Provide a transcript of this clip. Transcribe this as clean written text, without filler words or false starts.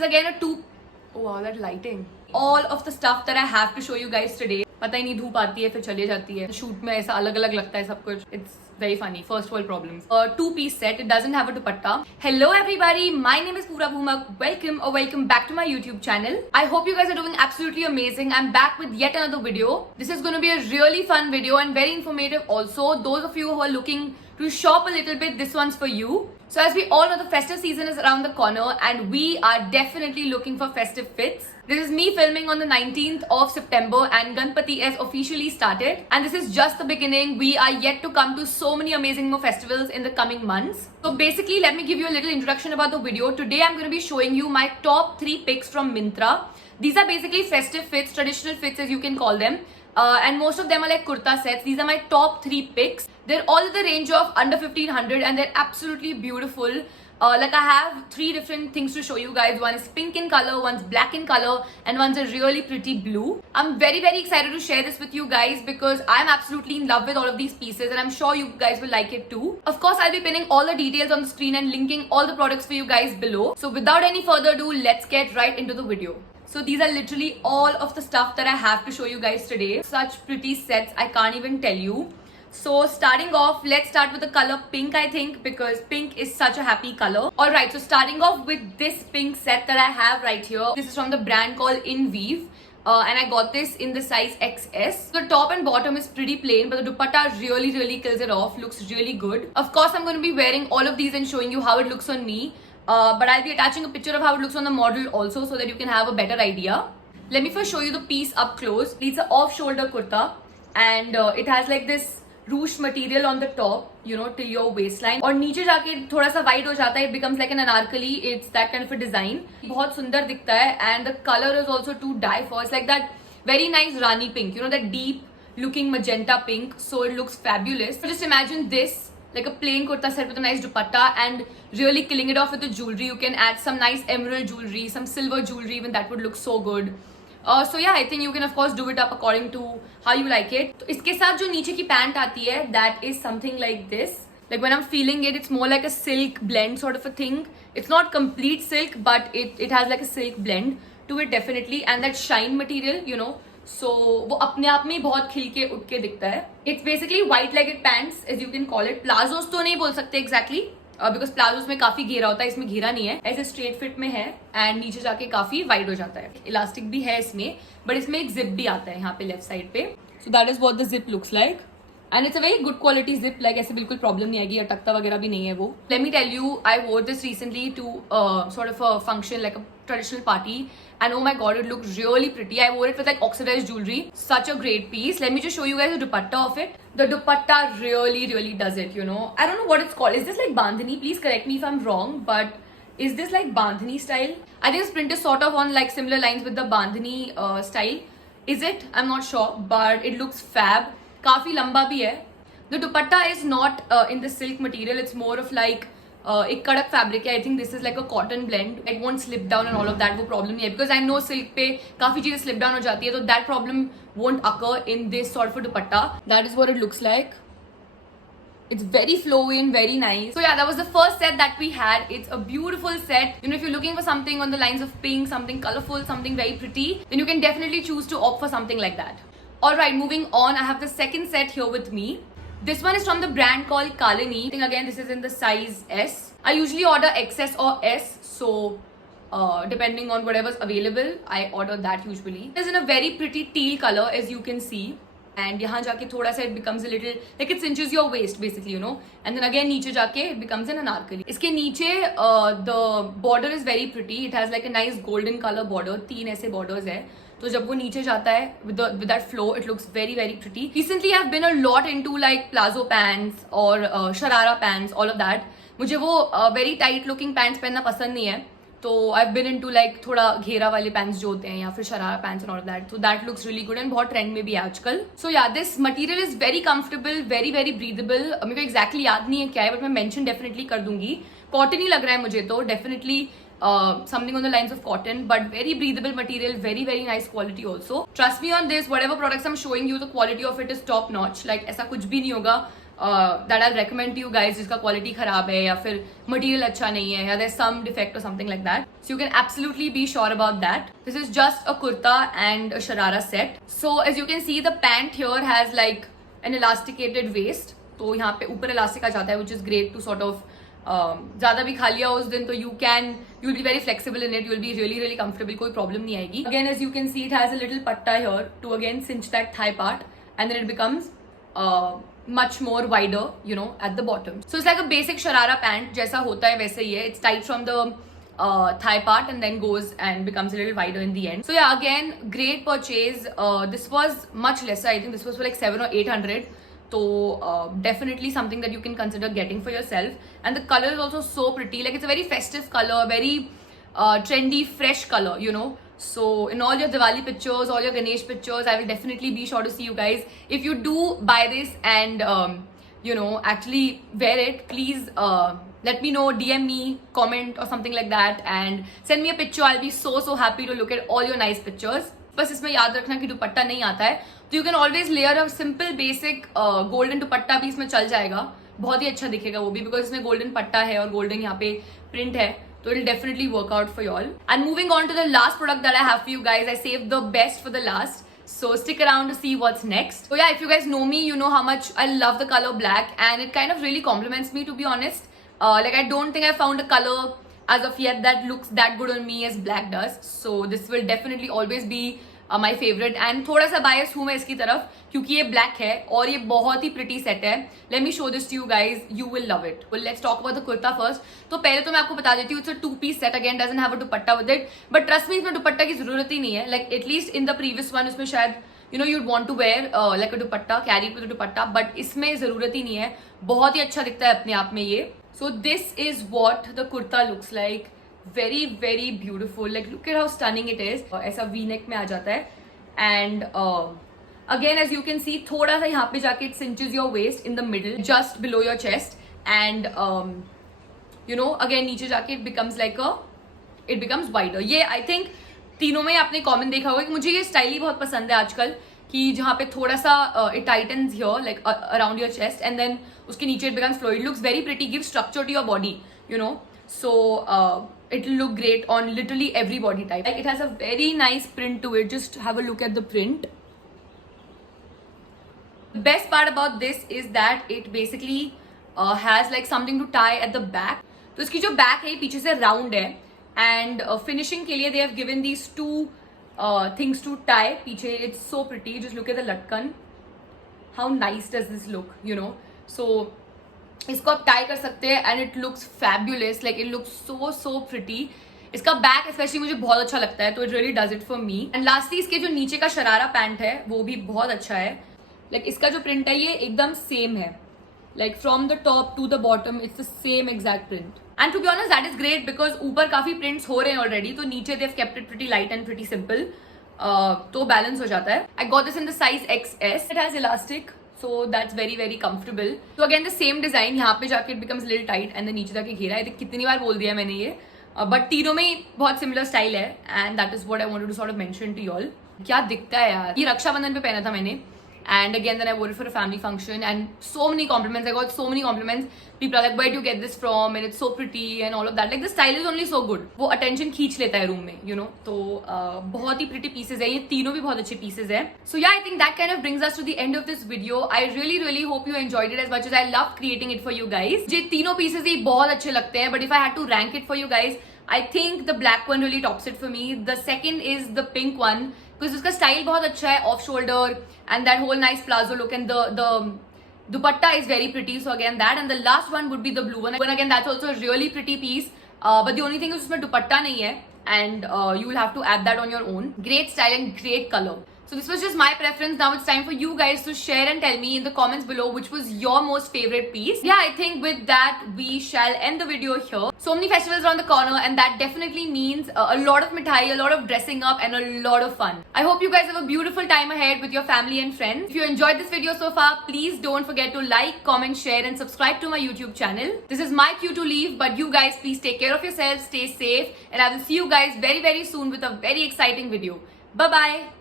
is again a two. Oh wow, that lighting. All of the stuff that I have to show you guys today. पता ही नहीं धूप आती है फिर चली जाती है. शूट में ऐसा अलग अलग लगता है सब कुछ. It's very funny. First world problems. A two-piece set. It doesn't have a dupatta. Hello everybody. My name is Pura Bhumak. Welcome back to my YouTube channel. I hope you guys are doing absolutely amazing. I'm back with yet another video. This is going to be a really fun video and very informative also. Those of you who are looking to shop a little bit, this one's for you. So as we all know, the festive season is around the corner and we are definitely looking for festive fits. This is me filming on the 19th of September and Ganpati has officially started. And this is just the beginning. We are yet to come to so many amazing more festivals in the coming months. So basically, let me give you a little introduction about the video. Today, I'm going to be showing you my top 3 picks from Myntra. These are basically festive fits, traditional fits as you can call them. And most of them are like kurta sets. These are my top 3 picks. They're all in the range of under 1500 and they're absolutely beautiful. Like I have 3 different things to show you guys. One is pink in color, one's black in color, and one's a really pretty blue. I'm very excited to share this with you guys because I'm absolutely in love with all of these pieces and I'm sure you guys will like it too. Of course, I'll be pinning all the details on the screen and linking all the products for you guys below. So without any further ado, let's get right into the video. So these are literally all of the stuff that I have to show you guys today. Such pretty sets, I can't even tell you. So starting off, let's start with the color pink, I think, because pink is such a happy color. Alright, so starting off with this pink set that I have right here. This is from the brand called Inweave. And I got this in the size XS. The top and bottom is pretty plain, but the dupatta really kills it off. Looks really good. Of course, I'm going to be wearing all of these and showing you how it looks on me. But I'll be attaching a picture of how it looks on the model also so that you can have a better idea. Let me first show you the piece up close. It's an off-shoulder kurta and it has like this ruched material on the top, you know, till your waistline. और नीचे जाके थोड़ा सा wide हो जाता है. It becomes like an anarkali. It's that kind of a design. बहुत सुंदर दिखता है and the color is also to die for. It's like that very nice Rani pink, you know, that deep looking magenta pink. So it looks fabulous. So just imagine this like a plain kurta set with a nice dupatta and really killing it off with the jewelry. You can add some nice emerald jewelry, some silver jewelry, even that would look so good. So yeah, I think you can of course do it up according to how you like it. तो इसके साथ जो नीचे की pant आती है, that is something like this. Like when I'm feeling it, it's more like a silk blend sort of a thing. It's not complete silk, but it has like a silk blend to it definitely, and that shine material, you know. So वो अपने आप में बहुत खिल के उठ के दिखता है. It's basically white legged pants as you can call it. Plazos तो नहीं बोल सकते exactly. बिकॉज प्लाजोस में काफी घेरा होता है, इसमें घेरा नहीं है, ऐसे स्ट्रेट फिट में है एंड नीचे जाके काफी वाइड हो जाता है. इलास्टिक भी है इसमें, बट इसमें एक जिप भी आता है यहाँ पे लेफ्ट साइड पे. So that is what the zip looks like and it's a very good quality zip. Like ऐसे बिल्कुल प्रॉब्लम नहीं आएगी, अटकता वगैरह भी नहीं है वो. Let me tell you, I wore this recently to sort of a function like a traditional party and oh my god, it looked really pretty. I wore it with like oxidized jewelry. Such a great piece. Let me just show you guys the dupatta of it. The dupatta really does it, you know. I don't know what it's called. Is this like bandhani? Please correct me if I'm wrong, but is this like bandhani style? I think this print is sort of on like similar lines with the bandhani style. Is it? I'm not sure, but it looks fab. Kafi lamba bhi hai. The dupatta is not in the silk material. It's more of like एक कड़क fabric है. I think this is like a cotton blend. It won't slip down and all of that. वो problem नहीं है because I know silk पे काफी चीजें slip down हो जाती है, तो that problem won't occur in this sort of dupatta. That is what it looks like. It's very flowy and very nice. So yeah, that was the first set that we had. It's a beautiful set. You know, if you're looking for something on the lines of pink, something colorful, something very pretty, then you can definitely choose to opt for something like that. Alright, moving on, I have the second set here with me. This one is from the brand called Kalini. I think again this is in the size S. I usually order XS or S, so depending on whatever's available, I order that usually. It is in a very pretty teal color as you can see. And यहाँ जाके थोड़ा सा it becomes a little like it cinches your waist basically, you know. And then again नीचे जाके it becomes an anarkali. इसके नीचे the border is very pretty. It has like a nice golden color border. 3 ऐसे borders है. तो जब वो नीचे जाता है with that flow, it looks very pretty. Recently I've been a lot into like plazo pants और sharara pants, all of that. मुझे वो very tight looking pants पहनना पसंद नहीं है, तो I've been into like थोड़ा घेरा वाले pants जो होते हैं या फिर sharara pants and all of that. So that looks really good and बहुत trend में भी है आजकल. So yeah, this material is very comfortable, very breathable. मेरे को exactly याद नहीं है क्या है, but मैं mention definitely कर दूंगी. Cotton ही लग रहा है मुझे तो definitely. Something on the lines of cotton, but very breathable material, very nice quality also. Trust me on this, whatever products I'm showing you, the quality of it is top notch. Like ऐसा कुछ भी नहीं होगा that I'll recommend to you guys जिसका quality खराब है या फिर material अच्छा नहीं है या there's some defect or something like that. So you can absolutely be sure about that. This is just a kurta and a sharara set. So as you can see, the pant here has like an elasticated waist. तो यहाँ पे ऊपर elastic आ जाता है, which is great to sort of ज़्यादा भी खा लिया उस दिन तो you'll be very flexible in it. You'll be really really comfortable. कोई problem नहीं आएगी. Again, as you can see, it has a little patta here to again cinch that thigh part, and then it becomes much more wider, you know, at the bottom. So it's like a basic sharara pant जैसा होता है वैसे ही है. It's tight from the thigh part and then goes and becomes a little wider in the end. So yeah, again, great purchase. This was much lesser. I think this was for like 700 or 800. So definitely something that you can consider getting for yourself. And the color is also so pretty. Like it's a very festive color, very trendy, fresh color, you know. So in all your Diwali pictures, all your Ganesh pictures, I will definitely be sure to see you guys. If you do buy this and you know, actually wear it, please let me know, DM me, comment or something like that, and send me a picture. I'll be so happy to look at all your nice pictures. बस इसमें याद रखना कि दुपट्टा नहीं आता है, तो you can always layer a simple basic golden दुपट्टा भी इसमें चल जाएगा, बहुत ही अच्छा दिखेगा वो भी, because इसमें golden पट्टा है और golden यहाँ पे print है. So it'll definitely work out for y'all. And moving on to the last product that I have for you guys, I saved the best for the last. So stick around to see what's next. So yeah, if you guys know me, you know how much I love the color black, and it kind of really compliments me, to be honest. Like I don't think I found a color as of yet that looks that good on me as black does. So this will definitely always be my favorite, and थोड़ा सा biased हूँ मैं इसकी तरफ क्योंकि ये black है और ये बहुत ही pretty set है. Let me show this to you guys. You will love it. Well, let's talk about the kurta first. तो पहले तो मैं आपको बता देती हूँ, it's a 2-piece set. Again, doesn't have a dupatta with it, but trust me, इसमें दुपट्टा की जरूरत ही नहीं है. Like at least in the previous one, उसमें शायद you know you'd want to wear like a dupatta, carry it with a dupatta, but इसमें जरूरत ही नहीं है. बहुत ही अच्छा दिखता है अपने आप में ये. So this is what the kurta looks like. Very beautiful. Like look at how stunning it is. ऐसा V-neck में आ जाता है, and again as you can see थोड़ा सा यहाँ पे जाके it cinches your waist in the middle just below your chest, and you know again नीचे जाके it becomes wider. ये I think तीनों में आपने कॉमन देखा होगा कि मुझे ये स्टाइल ही बहुत पसंद है आजकल, कि जहाँ पे थोड़ा सा it tightens here like around your chest, and then उसके नीचे it becomes flowy. It looks very pretty, gives structure to your body, you know. So it will look great on literally every body type. Like it has a very nice print to it. Just have a look at the print. The best part about this is that it basically has like something to tie at the back. तो इसकी जो back है पीछे से round है, and finishing के लिए they have given these two things to tie पीछे. It's so pretty. Just look at the latkan. How nice does this look, you know? So इसको आप टाई कर सकते हैं and it looks fabulous. Like it looks so pretty. इसका back specially मुझे बहुत अच्छा लगता है, तो it really does it for me. And lastly इसके जो नीचे का शरारा पैंट है वो भी बहुत अच्छा है. Like इसका जो प्रिंट है ये एकदम सेम है. Like from the top to the bottom it's the same exact print. And to be honest that is great because ऊपर काफी prints हो रहे हैं already, तो नीचे they've kept it pretty light and pretty simple. तो balance हो जाता है. I got this in the size XS. It has elastic, so that's very comfortable. So again the same design, यहाँ पे जाके it becomes a little tight and then नीचे जाके घेरा है. कितनी बार बोल दिया मैंने ये, but तीनों में ही बहुत similar style है, and that is what I wanted to sort of mention to y'all. क्या दिखता है यार. ये रक्षाबंधन पे पहना था मैंने, and again then I wore it for a family function, and so many compliments. I got so many compliments. People are like, where do you get this from, and it's so pretty and all of that. Like the style is only so good. वो attention खींच लेता है room में, you know. तो बहुत ही pretty pieces है. ये तीनों भी बहुत अच्छे pieces है. So yeah, I think that kind of brings us to the end of this video. I really hope you enjoyed it as much as I loved creating it for you guys. ये तीनों pieces ही बहुत अच्छे लगते हैं, but if I had to rank it for you guys, I think the black one really tops it for me. The second is the pink one, because उसका style बहुत अच्छा है, off shoulder and that whole nice plazo look, and the dupatta is very pretty. So again that, and the last one would be the blue one. And again that's also a really pretty piece, but the only thing is उसमें dupatta नहीं है, and you will have to add that on your own. Great style and great color. So this was just my preference. Now it's time for you guys to share and tell me in the comments below which was your most favorite piece. Yeah, I think with that we shall end the video here. So many festivals around the corner, and that definitely means a lot of mithai, a lot of dressing up, and a lot of fun. I hope you guys have a beautiful time ahead with your family and friends. If you enjoyed this video so far, please don't forget to like, comment, share, and subscribe to my YouTube channel. This is my cue to leave, but you guys please take care of yourselves, stay safe, and I will see you guys very soon with a very exciting video. Bye bye.